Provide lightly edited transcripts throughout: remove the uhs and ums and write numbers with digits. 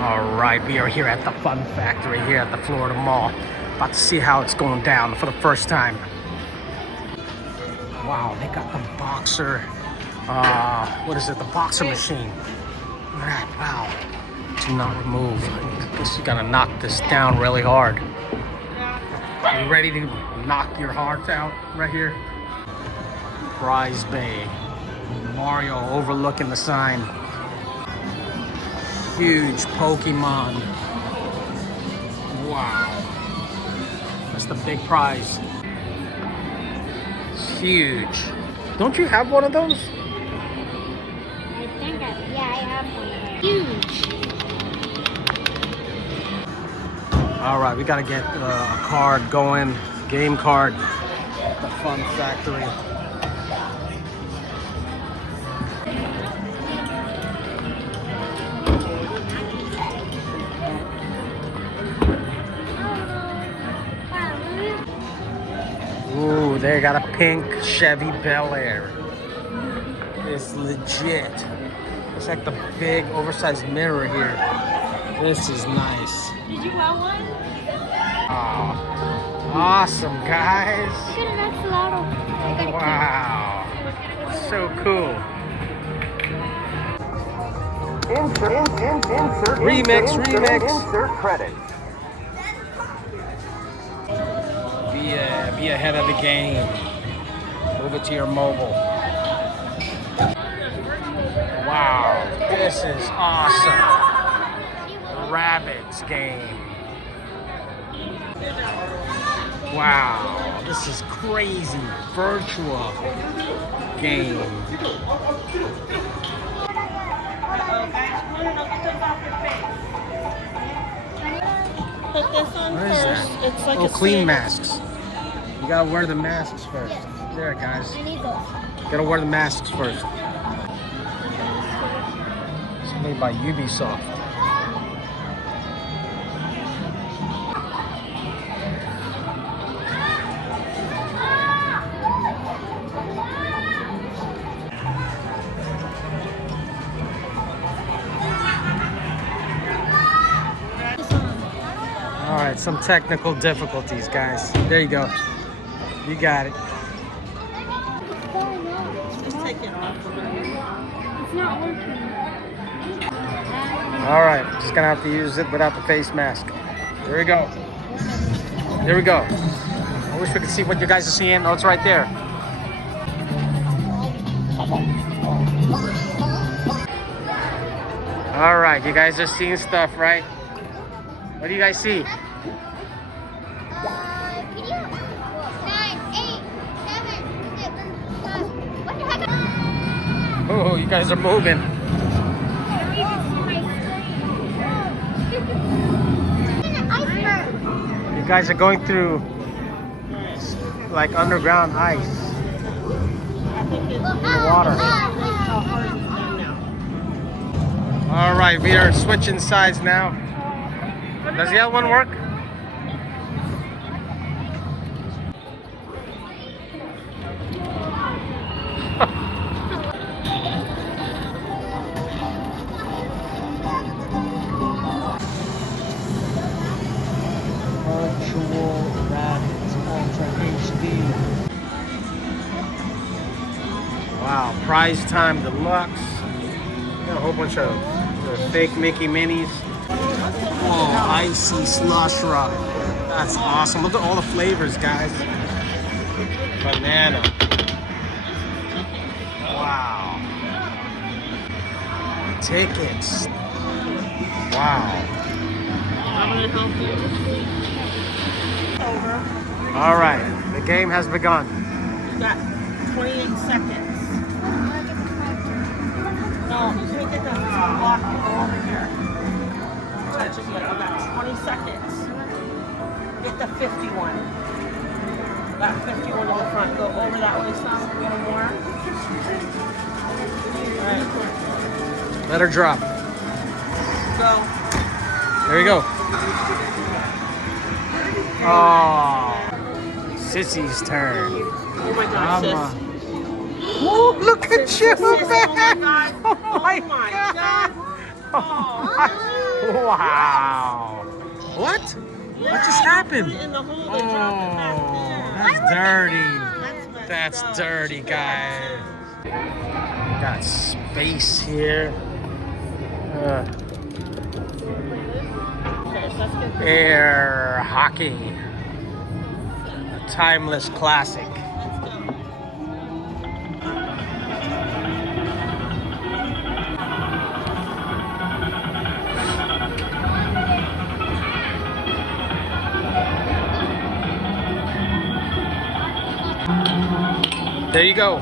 All right, we are here at the Fun Factory here at the Florida Mall. About to see how it's going down for the first time. Wow, they got the boxer, what is it, the boxer machine. Look at that, wow. Do not remove. I guess you gotta knock this down really hard. Are you ready to knock your heart out right here? Prize Bay. Mario overlooking the sign. Huge Pokemon. Wow. That's the big prize. It's huge. Don't you have one of those? I think I have one. Huge. All right, we gotta get a card going, game card, the Fun Factory. Ooh, they got a pink Chevy Bel Air. It's legit. It's like the big oversized mirror here. This is nice. Did you want one? Oh, awesome, guys. Look at an axolotl. Wow. So cool. Remix. Insert credit. Be ahead of the game. Move it to your mobile. Wow, this is awesome. Rabbids game. Wow, this is crazy. Virtual game. Put this on What is first. that? It's like Oh, a clean standard. masks. You gotta wear the masks first. There, guys. I need those. Gotta wear the masks first. It's made by Ubisoft. All right, some technical difficulties, guys. There you go. You got it. Just take it off. It's not working. All right, just gonna have to use it without the face mask. There we go. There we go. I wish we could see what you guys are seeing. Oh, it's right there. All right, you guys are seeing stuff, right? What do you guys see? Can you? 9, 8, 7, 6, 5. What the heck? Oh, you guys are moving. You guys are going through like underground ice. I think it's Water. how hard is it done now. All right, we are switching sides now. Does the other one work? Virtual Rabbids Ultra HD. Wow, prize time deluxe. Got a whole bunch of the fake Mickey Minis. Oh, icy slush rock. That's awesome. Look at all the flavors, guys. Banana. Wow. Tickets. Wow. I'm gonna help you. Over. All right, the game has begun. You got 28 seconds. No, you can't get the block to go over here. Touch it yet. You got 20 seconds. Get the 51. That 51 in the front. Go over that way some. A little more. Alright. Let her drop. Go. There you go. Oh, Sissy's turn. Oh my gosh, sis. Ooh, look at you, Sis, man. oh my god. Oh my God. Wow. What? What just happened? In the hole, they dropped it back there. That's dirty. messed That's up. dirty, guys. Got space here. Okay, so let's get Air hockey. A timeless classic. There you go.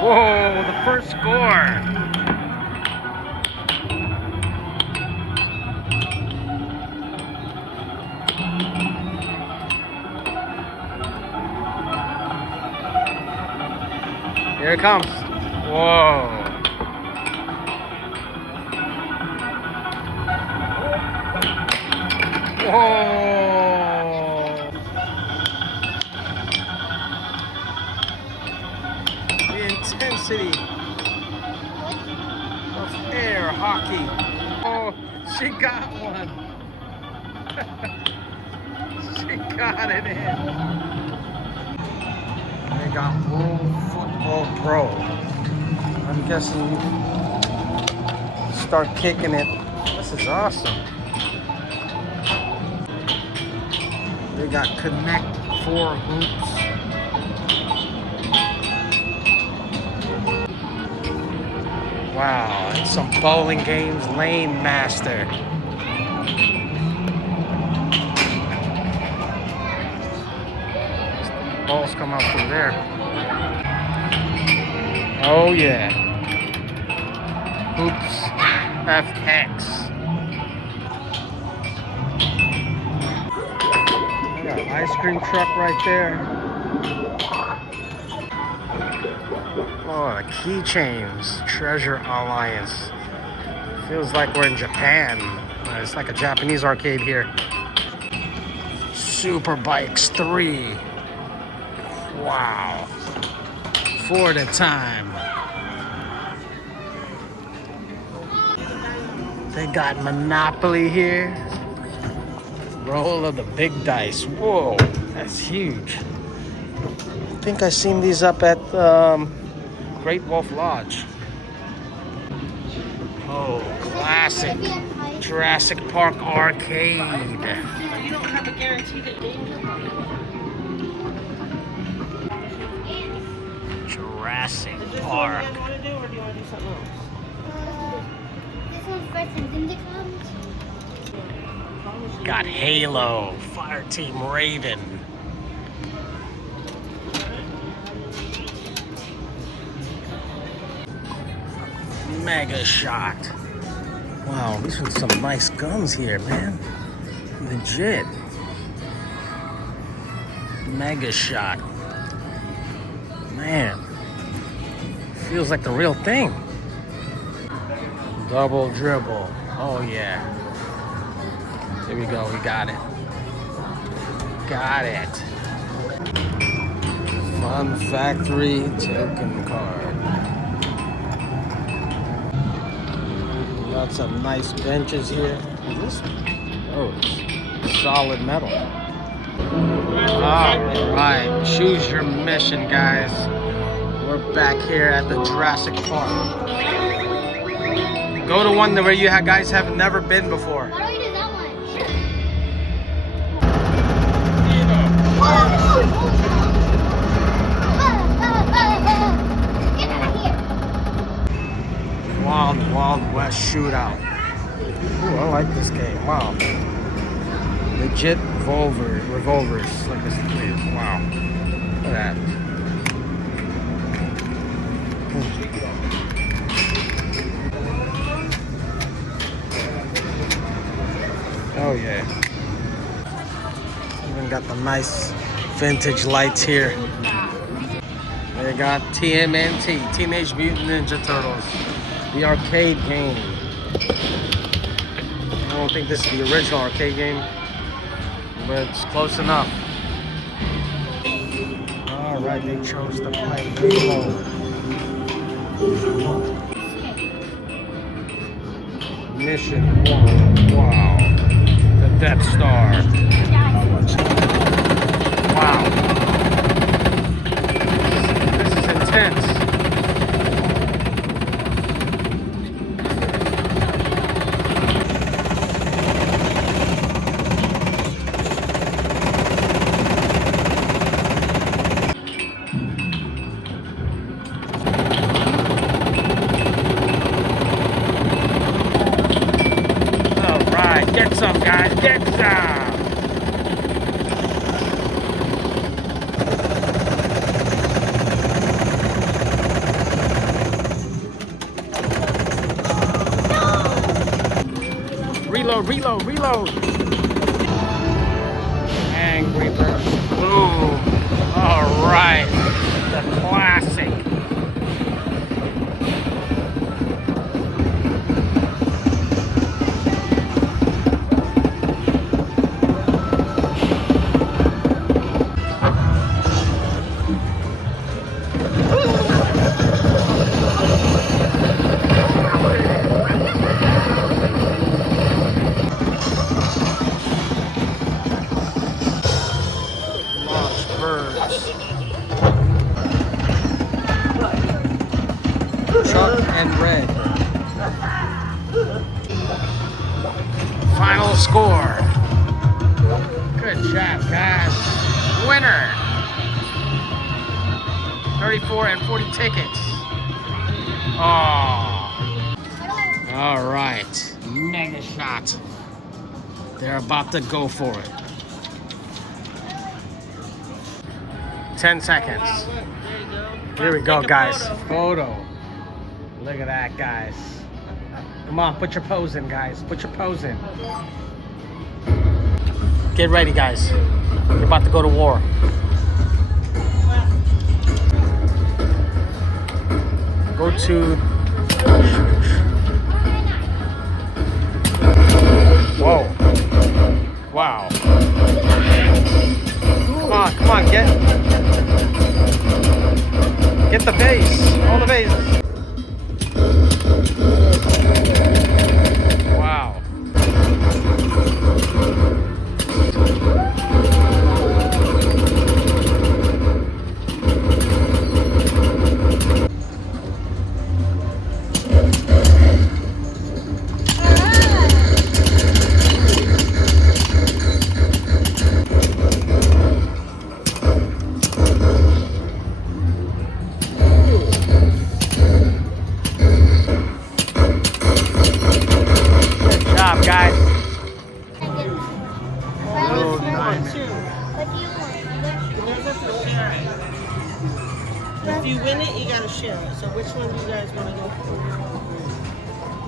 Whoa, the first score. Here it comes. Whoa. Whoa. The intensity of air hockey. Oh, she got one. She got it in. They got World Football Pro. I'm guessing you start kicking it. This is awesome. They got Connect 4 hoops. Wow, and some bowling games, Lane Master. Balls come out through there. Oh yeah. Hoops FX. Got an ice cream truck right there. Oh, the keychains. Treasure Alliance. Feels like we're in Japan. It's like a Japanese arcade here. Super Bikes 3. Wow. For the time. They got Monopoly here. Roll of the big dice. Whoa, that's huge. I think I seen these up at Great Wolf Lodge. Oh, classic Jurassic Park arcade. You don't have a guaranteed danger. Jurassic Is this what Park. you guys want to do, or do you want to do something else? This one's for some Vindicams. Got Halo, Fire Team Raven. Mega Shot. Wow, these are some nice guns here, man. Legit. Mega Shot. Man. Feels like the real thing. Double dribble. Oh yeah. Here we go, we got it. Got it. Fun Factory token card. Got some nice benches here. Is this? Oh, it's solid metal. Alright, choose your mission, guys. We're back here at the Jurassic Park. Go to one where you guys have never been before. Why don't we do that one? Get out of here. Wild Wild West Shootout. Ooh, I like this game. Wow. Legit revolvers. Like this. Wow. Look at that. Oh yeah. Even got the nice vintage lights here. They got TMNT, Teenage Mutant Ninja Turtles, the arcade game. I don't think this is the original arcade game, but it's close enough. All right, they chose to play Halo. Mission 1. Wow. The Death Star. Wow. This is intense. Get some, guys. Get some. Reload, reload, reload. Angry Bird. Boom. All right. The classic. Chuck and Red. Final score. Good job, guys. Winner. 34 and 40 tickets. Oh. All right. Mega shot. They're about to go for it. 10 seconds. Here we go, guys. Photo. Look at that, guys. Come on, put your pose in, guys. Put your pose in. Get ready, guys. You're about to go to war. Go to... Whoa. Wow. Come on, get the base. All the bases. Wow. Guys. Little diamond. What do you want? If you win it, you gotta share it. So which one do you guys want to go for?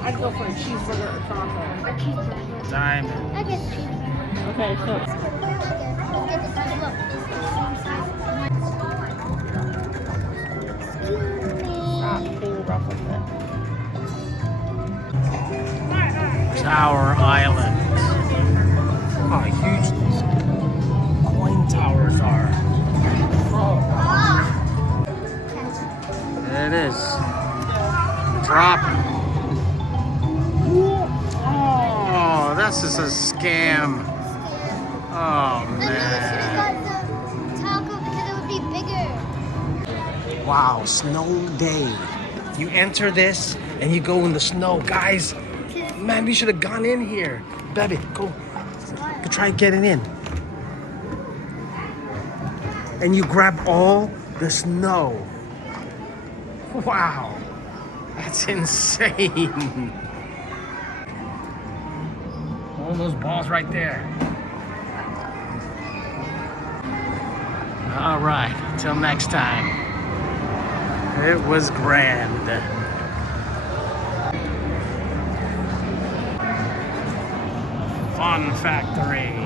I'd go for a cheeseburger or taco. A cheeseburger. Diamond. I guess cheeseburger. Okay, so Let's get the diamond. Look, it's the same size. Excuse me. stop being rough with it. Tower Island. How huge these coin towers are. There it is. Drop. Oh, this is a scam. Oh, And then we should man. have got the taco because it would be bigger. Wow, snow day. You enter this and you go in the snow. Guys, man, we should have gone in here. Baby, go try getting in. And you grab all the snow. Wow, that's insane. All those balls right there. All right, till next time. It was grand. Fun Factory.